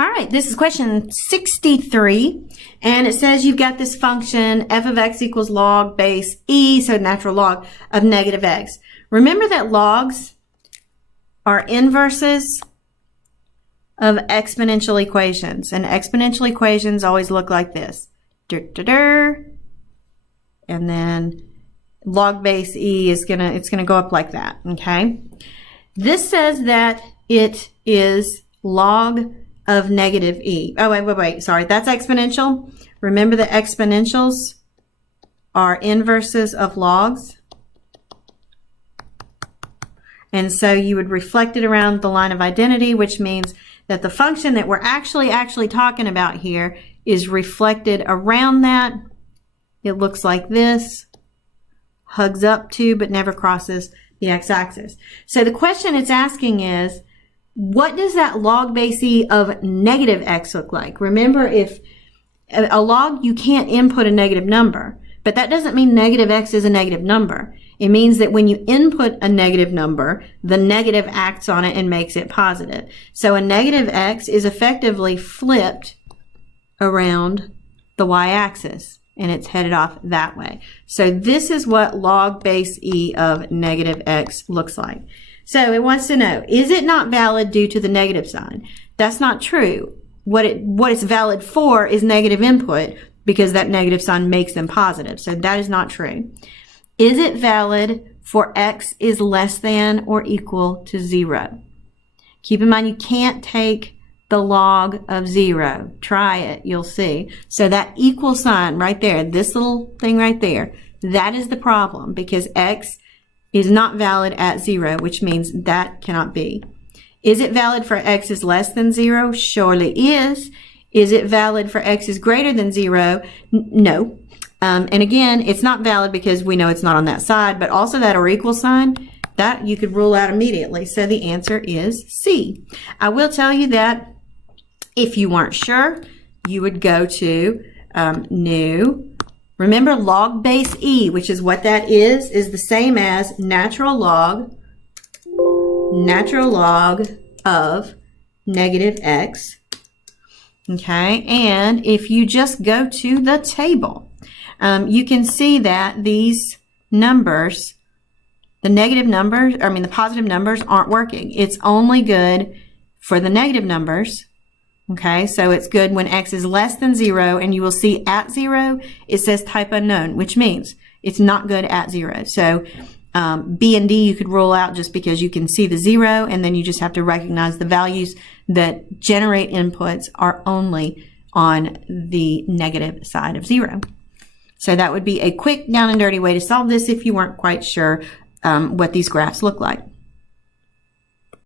All right, this is question 63, and it says you've got this function f of x equals log base e, so natural log of negative x. Remember that logs are inverses of exponential equations, and exponential equations always look like this. And then log base e is it's gonna go up like that, okay? This says that it is log of negative e. Oh, wait, sorry, that's exponential. Remember that exponentials are inverses of logs. And so you would reflect it around the line of identity, which means that the function that we're actually talking about here is reflected around that. It looks like this, hugs up to, but never crosses the x-axis. So the question it's asking is, what does that log base e of negative x look like? Remember, if a log, you can't input a negative number, but that doesn't mean negative x is a negative number. It means that when you input a negative number, the negative acts on it and makes it positive. So a negative x is effectively flipped around the y-axis, and it's headed off that way. So this is what log base e of negative x looks like. So it wants to know, is it not valid due to the negative sign? That's not true. What it's valid for is negative input, because that negative sign makes them positive. So that is not true. Is it valid for x is less than or equal to 0? Keep in mind, you can't take the log of 0. Try it, you'll see. So that equal sign right there, this little thing right there, that is the problem, because x is not valid at 0, which means that cannot be. Is it valid for x is less than 0? Surely is. Is it valid for x is greater than 0? No. And again, it's not valid because we know it's not on that side, but also that or equal sign, that you could rule out immediately. So the answer is C. I will tell you that if you weren't sure, you would go to new. Remember, log base e, which is what that is the same as natural log of negative x. Okay, and if you just go to the table, you can see that these numbers, the positive numbers aren't working. It's only good for the negative numbers. Okay, so it's good when x is less than 0, and you will see at 0, it says type unknown, which means it's not good at 0. So B and D you could rule out just because you can see the 0, and then you just have to recognize the values that generate inputs are only on the negative side of 0. So that would be a quick down and dirty way to solve this if you weren't quite sure what these graphs look like.